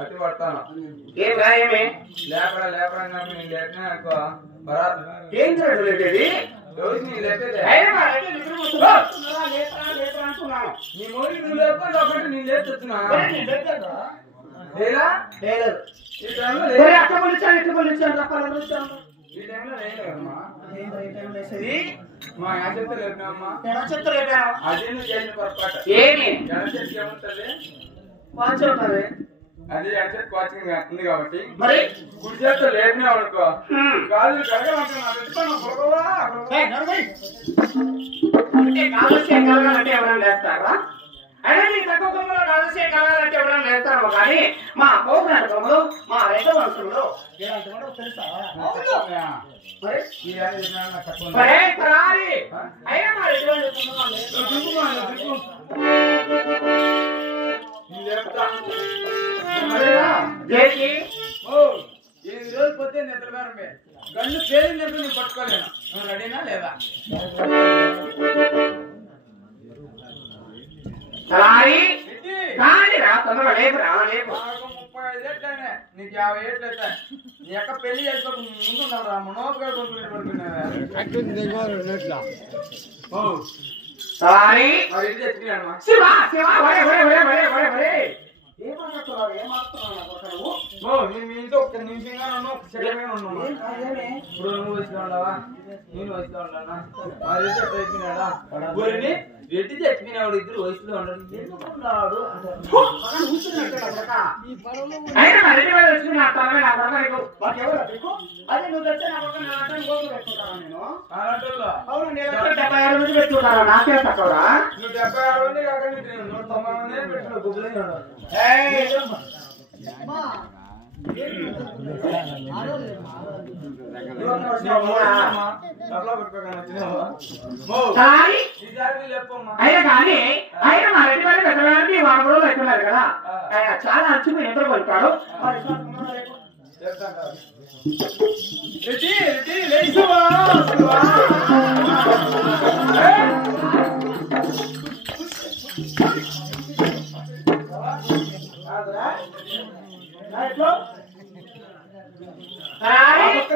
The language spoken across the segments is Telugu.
అతి పడతాను నీ మోడీ నువ్వు లేకపోతే ఒకటి నేను లేపుతున్నా మా యాచంతో లేపినామ్మా అదే నువ్వు చేసిన పొరపాటు ఏముంటది అది యాక్చువల్ కోచింగ్ ఉంది కాబట్టి మరి గుడి చేస్తే లేపినా అనుకో గాజులు కలగాలంటే ఎవరైనా లేస్తారా? అయినా నీకు తక్కువ కుటుంబంలో రాజశేఖర్ కలగాలంటే ఎవరైనా లేస్తారో కానీ మా పౌరాణికంలో మా రైతు వంశంలో ఇలాంటి వాడు తెలుసా? అయినా మా ఈ రోజు పొద్దు నిద్రమే గన్ను పేరు నేను పట్టుకోలేను. రెడీనా లేదా? నీకు 50 ఏళ్ళు అవుతాయి. నీ యొక్క పెళ్లి చేసుకోక ముందు ఉన్నారా మనోహర్ ఇంట్లో ఒక్క నిమిషంగా ఒక సెకండ్ ఉన్నాను. ఇప్పుడు నువ్వు వస్తూ ఉండవా నేను వస్తూ ఉంటానా? మరి అయిపోయినాడా ఊరిని రెడ్డి చచ్చిపోయినాడు. ఇద్దరు వయసులో ఉండడు ఎందుకున్నాడు నాకే తక్కువరా? నువ్వు 76 మంది కాకండి 190 మంది పెట్టిన గుబ్బులే అయినా కానీ ఆయన మా రెడ్డి వారి పెట్టడానికి వాడు కూడా పెట్టున్నారు కదా. ఆయన చాలా అచ్చుకుని ఎంతో పలుతాడు.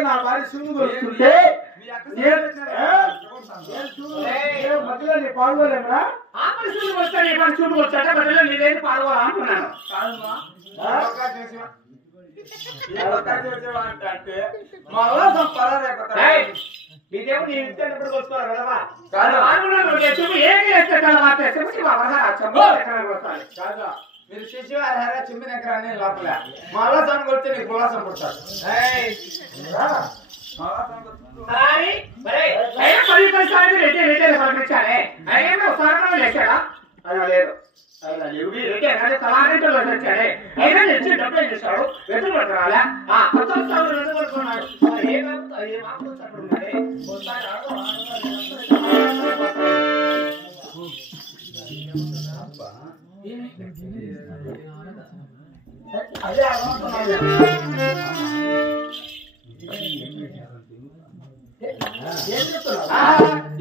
నా భార్య సుమ్ము మధ్యలో నీ పాల్గొలేమరా? ఆపరేషన్ వస్తే నీ పని చూడు వచ్చాక మధ్యలో నీవేది పాల్గొలా అంటున్నాను. మీదేమో నీ ఇంటిప్పుడు వస్తున్నారు కదా. మీరు శిశువారు చిమ్మిన ఎకరాన్ని లోపల మళ్ళా దాన్ని కొడితే నీకు గులాసం పుడతాడు. లేచాడా? లేదు తలాంటిలో వచ్చాడే. అయినా తెచ్చి డబ్బులు చేస్తాడు. వెతులు పట్టరాలే కొత్త పడుకున్నాడు. అదే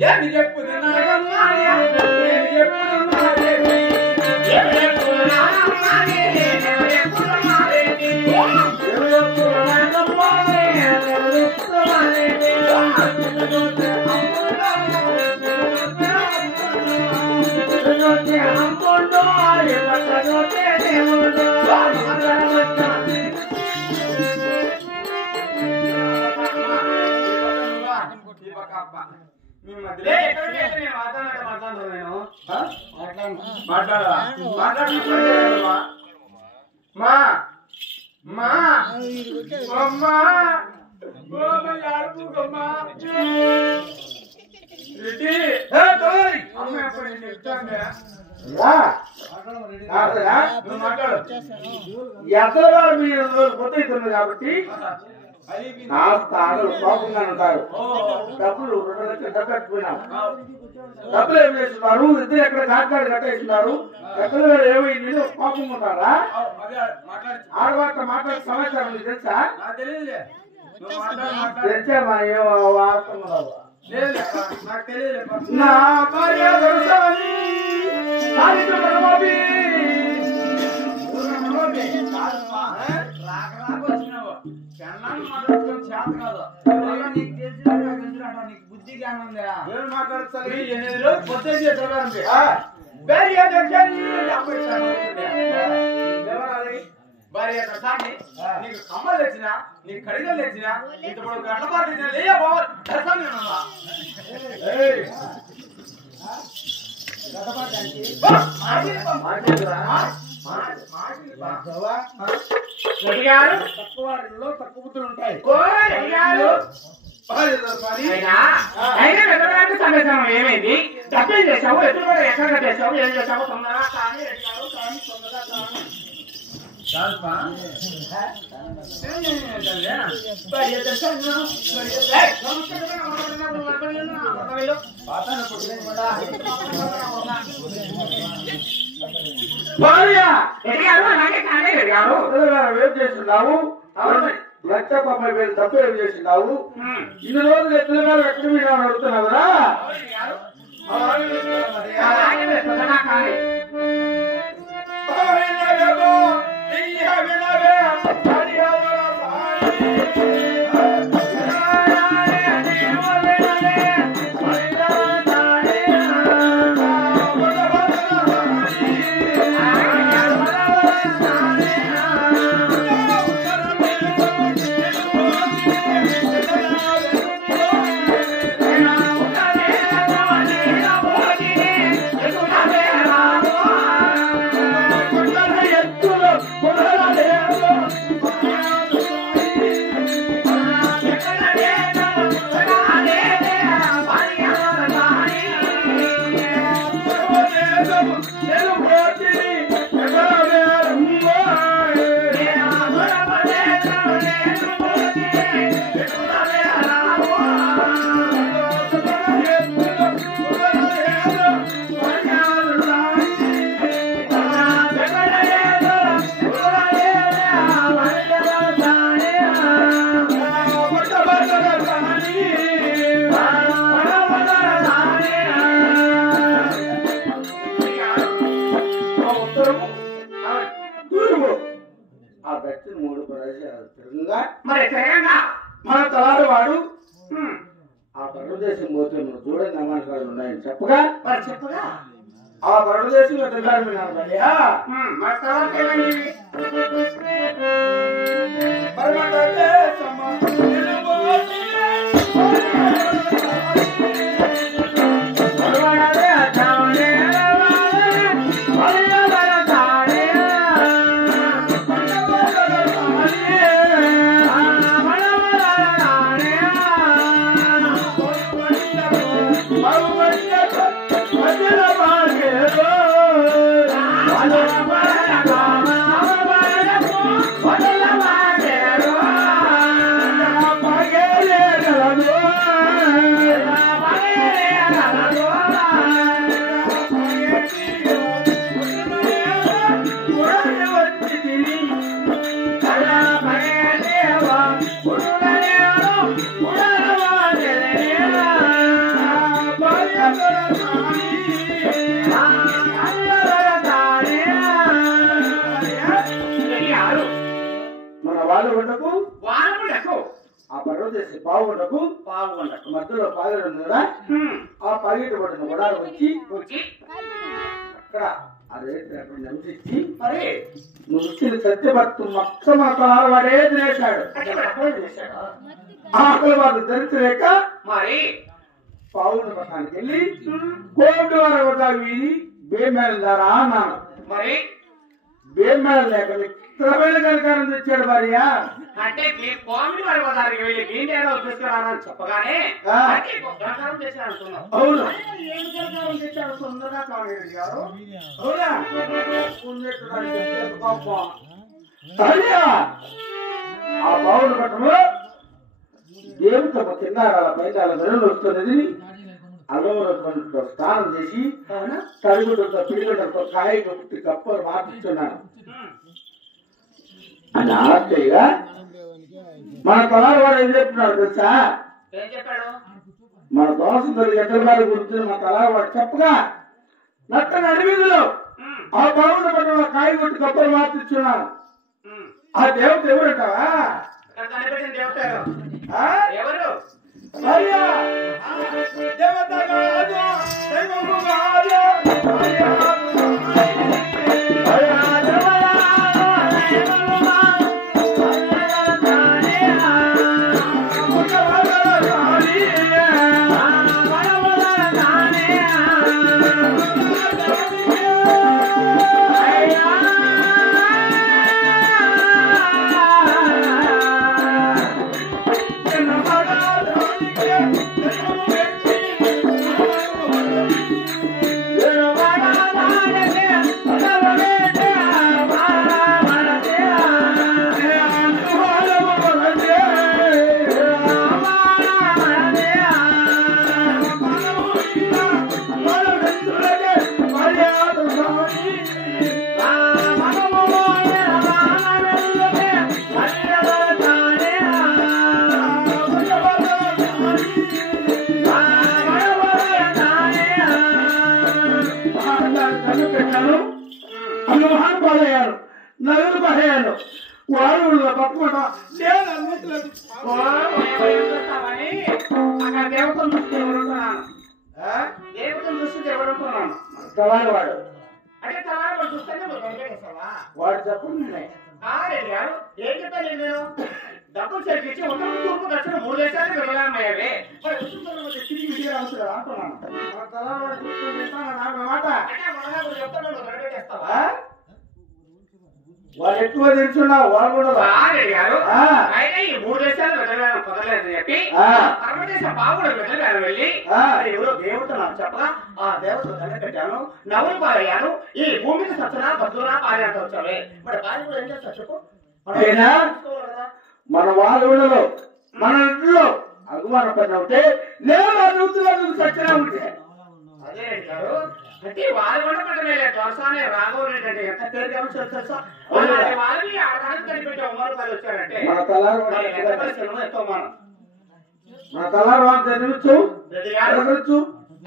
ఏమి చెప్పు మీ మధ్యలో నేను మాట్లాడతాను నేను మాట్లాడవా మా మా అమ్మా ఎక్కడ మీరు పొద్దుతుంది కాబట్టి కోపంగా ఉంటారు. డబ్బులు 2 లక్షలు డబ్బు కట్టుకున్నాం. డబ్బులు ఏం చేస్తున్నారు? ఇద్దరు ఎక్కడ కాకాడు కట్టేస్తున్నారు. ఎక్కడ ఏమైంది కోపంగా ఉంటారా? ఆడవాళ్ళతో మాట్లాడే సమాచారం మీకు తెలుసా? తెలిసామా? ఏమో వార్త నా భార్య నీకు బుద్ధి జ్ఞానం ఉందా? మాట్లాడుతుంది 8 రోజులు పొద్దు భార్య దర్శాన్ని నీకు కమ్మలు తెచ్చినా నీకు కడిగలు తెచ్చినా ఇప్పుడు గడ్డపాటు తెచ్చినా లేయా బాబా దర్శాన్ని తక్కువ బుద్ధులు ఉంటాయి. ఏమైంది? డబ్బులు చేసావు, ఎప్పుడు ఎక్కడ చేసావు, ఏం చేసావు? తొందరగా కానీ ఏం చేస్తున్నావు? 1,50,000 తప్పు ఏం చేస్తున్నావు? ఇన్ని రోజులు ఎత్తుల గారు ఎక్కడ మీరు అడుగుతున్నావు కదా? మరి మన తలాడు వాడు ఆ పరదేశం పోతే నువ్వు చూడండి నమ్మకాలు ఉన్నాయని చెప్పగా ఆ పరదేశం ఆ పర్వదేశ పావుగొండకు మధ్యలో పాలెడు ఉంది కదా, ఆ పాలెడు పడిన గొడాలు వచ్చి అక్కడ అదే నివసించి మరి నువ్వు ఇచ్చిన సత్యభక్తు మొత్తం వాడే తినేశాడు. ఆకలి వాళ్ళు ధరించలేక మరి పావుల పట్టణానికి వెళ్ళి కోమిడివాడ వద్ద వీధి బేమేళ ధర అన్నాను. మరి బేమేళ లేక ఇతరమైన కనకారం తెచ్చాడు భార్య. అంటే మీ కోమిడి వారి బజార్కి వెళ్ళి గీండేదో తీసుకురానని చెప్పగానే అంటే కనకారం చేసి అంటున్నాం. అవును ఏం కనకారం తెచ్చాడు సుందరగా కామెడీ గారు? అవునా పుణ్యత్తుడానికి చెప్పేది పాపం. భార్య ఆ పావుల పట్టణంలో దేవతమ్మ తిన్నారాల పైన మెరలు వస్తున్నది. అలవరంతో స్నానం చేసి తరుగుడుతో పిడిగడంతో కాయగా పుట్టి కప్పలు మార్పిస్తున్నాను. అని ఆశ్చర్యగా మన పొలాలు వాడు ఏం చెప్తున్నాడు తెలుసా? ఏం చెప్పాడు? మన దోషం తల్లి ఎద్దరి వారి గురించి మన తలారు వాడు చెప్పగా నట్టని అడవిలో ఆ పావుల పట్టణంలో కాయ కొట్టి కప్పలు మార్పిస్తున్నాను. ఆ దేవత ఎవరంటావా? కనిపెట్టిన దేవత ఎవరు? పాలయ్యారు, నలుగురు పాలయ్యారు. వాడు పట్టుకుంటా దేవతను చూస్తే ఎవరుంటున్నాను? దేవతను చూస్తే ఎవరుంటున్నాను? తలారి వాడు అంటే తలారి వాడు చూస్తేనే నువ్వు కనిపెట్టేస్తావా? వాడు చెప్పండి. రెడ్డి గారు ఏం చెప్పాను నేను? డబ్బులు చేర్పించి ఉత్తరం తూర్పు దక్షిణ 3 దేశాలు వెళ్ళామయ్యావే. తిరిగి విడిగా అవుతుంది అంటున్నాను. మాట అంటే మొదలు చెప్తాను నువ్వు కనిపెట్టేస్తావా? వాడు ఎక్కువ తెలుసున్నావు. వాడు కూడా రెడ్డి గారు అయితే ఈ 3 దేశాలు వెళ్ళాలని కుదరలేదని చెప్పి పరమదేశం బాగుడు వెళ్ళాను వెళ్ళి ఎవరో దేవత నాకు చెప్పగా ఆ దేవతలు కనిపెట్టాను, నవ్వులు పారయ్యాను. ఈ భూమికి సత్తునా బతునా పారాట వచ్చావే. మరి భార్య కూడా ఏం చేస్తా చెప్పు? అయినా మన వాళ్ళలో మన ఇంట్లో అగుమాన పని ఉంటే నేను అడుగుతున్నాను సచ్చినా ఉంటే అదే గారు అంటే వారి వండపడమే దోసానే రాఘవరెడ్డి అంటే ఎంత పేరు గమనించో తెలుసా? వాళ్ళని ఆడడానికి కనిపెట్టే ఉమ్మడిపాలు వచ్చారంటే మన తలారు మన తలారు తెలుసు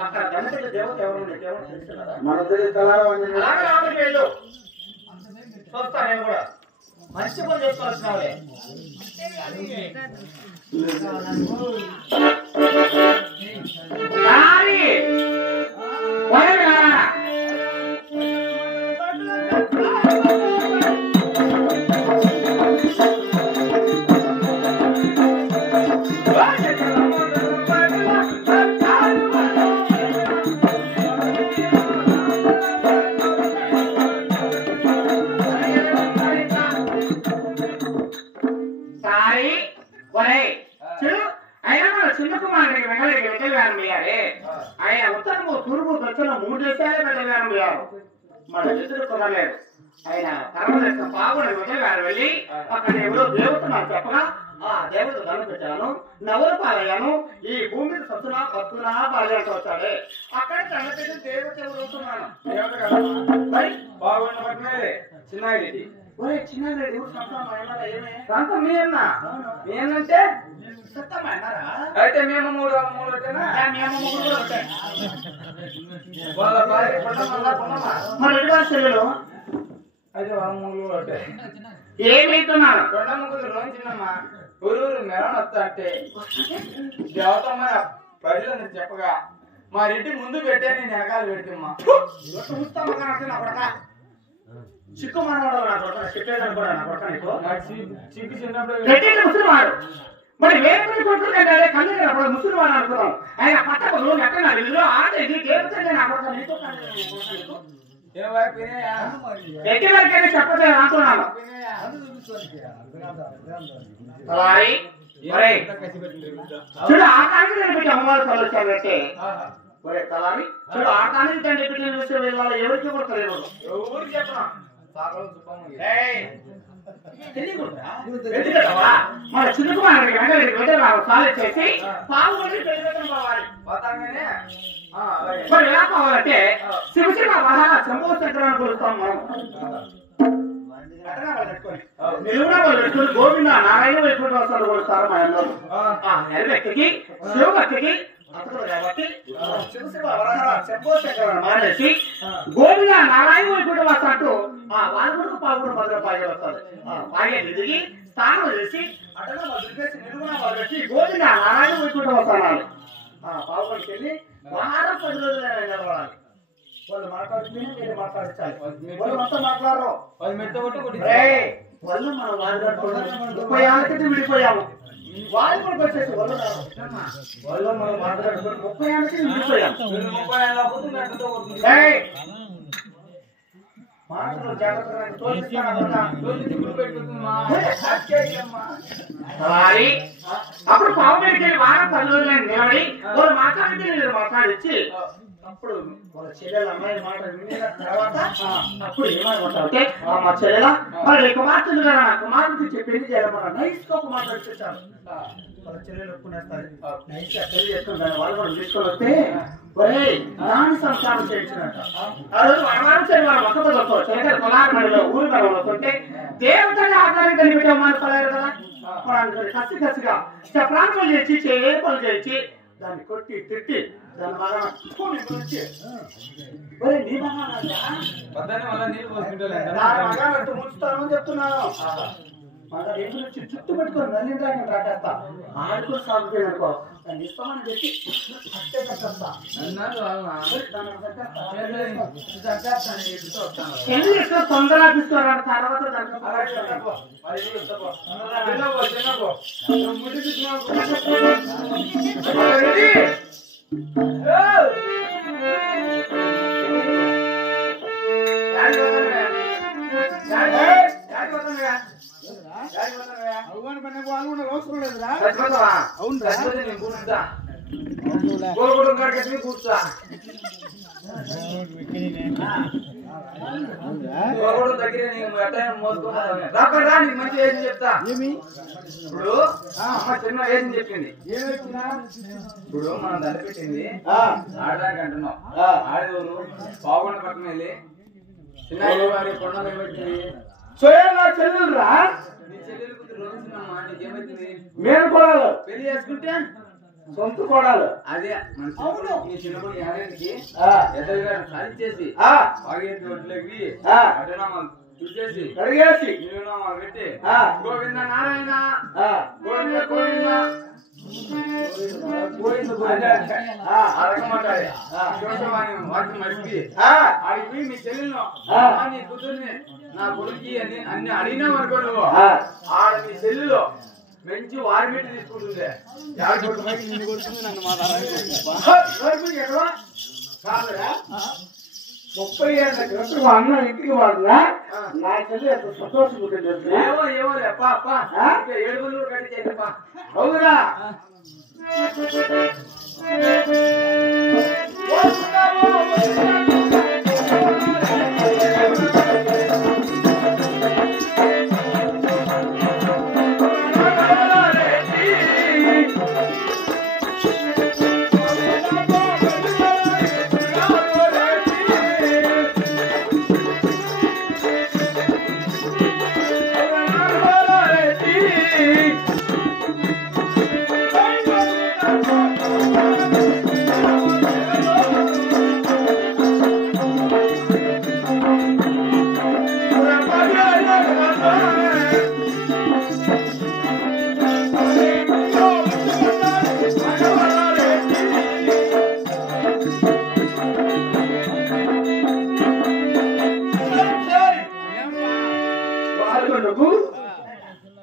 అక్కడ గణపతి దేవత ఎవరు తెలుసు కదా? మన తలారు వెళ్ళు చూస్తా నేను కూడా మంచి పని చేసుకోవాల్సినవే. ఆయన ఉత్తరము తూర్పు దక్షిణ 3 దేశాలే వెళ్ళారు. మన ఎదురు కుదరలేదు. ఆయన పరమదేశం బాగుండి వెళ్ళారు వెళ్ళి అక్కడ ఎవరో దేవత నాకు చెప్పగా ఆ దేవత కనిపెట్టాను, నవ్వులు పాలయ్యాను. ఈ భూమి సత్తునా పత్తునా పాలయ్యాక వచ్చాడే అక్కడ కనిపెట్టిన దేవత ఎవరు వస్తున్నాను. మరి బాగుండ పట్టణమే చిన్నారెడ్డి. చిన్నారెడ్డి సంతం మీ అన్న మీ అన్నంటే అయితే మేము 3 వచ్చానా? వాళ్ళ భార్య మరి చెల్లెలు అయితే వాళ్ళ 3 వచ్చాయి. ఏమైతున్నాను? 2 ముగ్గురు లోంచినమ్మా ఊరు మెరవని వస్తా అంటే దేవతమ్మ ప్రజలు చెప్పగా మా రెడ్డి ముందు పెట్టే నేను వెనకాల పెడుతుమ్మా. చిక్కు మనవాడు నా కొడుకు చెప్పేదాన్ని కూడా నా కొడుకు నీకు చిక్కు చిన్నప్పుడు ముసలివాడు మరి వేరే కొట్టుకుంటే కళ్ళు అప్పుడు ముసలి వాడు అనుకున్నాం. ఆయన పట్టకు ఎక్కడ ఆడేది దేవతనే ఎట్టి వరకైనా చెప్పదే అంటున్నాను. చూడు ఆకానికి నేను పెట్టి అమ్మవారి కళ్ళు వచ్చానంటే ఒరే కలారి చూడు ఆకానికి తండ్రి పెట్టి చూస్తే వెళ్ళాలి ఎవరికి కూడా తెలియదు. ఎవరికి చెప్పనా మన చిన్నకుమారుడికి వెంకటరెడ్డి కాలేజ్ చేసి పాల్గొని పోవాలి. మరి ఎలా పోవాలంటే శివశివ మహారాజ శంభో శంకరాన్ని కొలుస్తాం మనం. నిలువున పెట్టుకుని గోవింద నారాయణ వైపు వస్తారు కొలుస్తారు మా ఇంట్లో. వ్యక్తికి శివభక్తికి మానేసి గోవింద నారాయణ వైపు వస్తాంటూ వాళ్ళు కూడా పాల్గొని భద్ర పాగే వస్తారు. పాగే దిగి స్నానం చేసి అటగా నిలువున పెట్టి గోవింద నారాయణ వైపు వస్తాను. పాల్గొనికి వెళ్ళి వారం 10 రోజులు నిలబడాలి. వాళ్ళు మాట్లాడితే మీరు మాట్లాడించాలి. వాళ్ళు మొత్తం మాట్లాడరు. వాళ్ళు మనం మాట్లాడుకోవడం 30 ఏళ్ళ క్రితం విడిపోయాము. వాళ్ళు కూడా వచ్చేసి వాళ్ళు మనం మాట్లాడుకోవడం 30 ఏళ్ళ క్రితం విడిపోయాము. మాటలు జాగ్రత్తగా అప్పుడు పావుకి వారం 10 రోజులు నిలబడి వాళ్ళు మాట్లాడితే నేను మాట్లాడించి అప్పుడు వాళ్ళ చెల్లెల అమ్మాయి మాట వినిన తర్వాత అప్పుడు ఏమనుకుంటారంటే మా చెల్లెల మరి కుమార్తెలు కదా కుమార్తెకి చెప్పింది చేయాలన్నమాట. నైస్ గా ఒక మాట వచ్చేసారు. వాళ్ళ చెల్లెలు ఒప్పుకునేస్తారు. నైస్ గా పెళ్లి చేసుకుంటారు. వాళ్ళు కూడా తీసుకొని వస్తే ఒరే నాని సంసారం చేయించినట్ట. ఆ రోజు వనవారం శనివారం ఒక్క పొద్దు శేఖర్ కొలారమడిలో ఊరు కడవలో కొట్టే దేవతగా ఆధారం కనిపెట్టే మానుకోలేరు కదా. కసి కసిగా ప్రాంతాలు చేసి ఏ పనులు చేయించి దాన్ని కొట్టి తిట్టి దాని బాగా ముంచుతాను చెప్తున్నాను. మన రెండు నుంచి చుట్టూ పెట్టుకొని నల్లి రాకేస్తా ఆడుకుని సాగుపోయిననుకో దాన్ని ఇస్తామని చెప్పి అట్టే కట్టేస్తా. పెళ్లి చేస్తే తొందరగా తీసుకోవాలి తర్వాత కూర్చా దగ్గర నీకు మంచి ఏం చెప్తా. ఇప్పుడు అమ్మ చిన్న ఏం చెప్పింది. ఇప్పుడు మనం దండ పెట్టింది ఆడడానికి అంటున్నాం. ఆడేవారు బాగుండ పక్కన వెళ్ళి చిన్న వారి కొండలు ఏమవుతుంది చెల్లెలు రా నీ చెల్లెలు కూతురు రోజునమ్మా నీకేమవుతుంది. మేము కూడా పెళ్లి చేసుకుంటే సొంత కోడాలు అదే మీ చిన్నప్పుడు ఏడాదికి ఎద్దరుగా సాధించేసి ఆగేసి ఒడ్లకి అటనామా చూసేసి అడిగేసి నిలునామా పెట్టి గోవింద నారాయణ గోవింద గోవింద అడిగి మీ చెల్లెలను నీ కూతుర్ని నా కొడుకి అని అన్ని అడిగినాం అనుకో నువ్వు ఆడ మీ చెల్లెలు మంచి వారి పెట్టి తీసుకుంటుంది. 30 ఏళ్ళ క్రితం అన్న ఇంటికి వాళ్ళ నా చెల్లి ఎంత సంతోషంగా ఉంటుంది. ఏమో ఏడుగులు కట్టి చేపా అవునా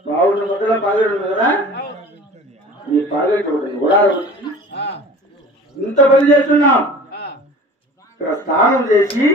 బాగుండు మొదల 10 కదా ఈ పాలెట్ ఒకటి ఉడారం వచ్చి ఇంత పని చేస్తున్నాం ఇక్కడ స్నానం చేసి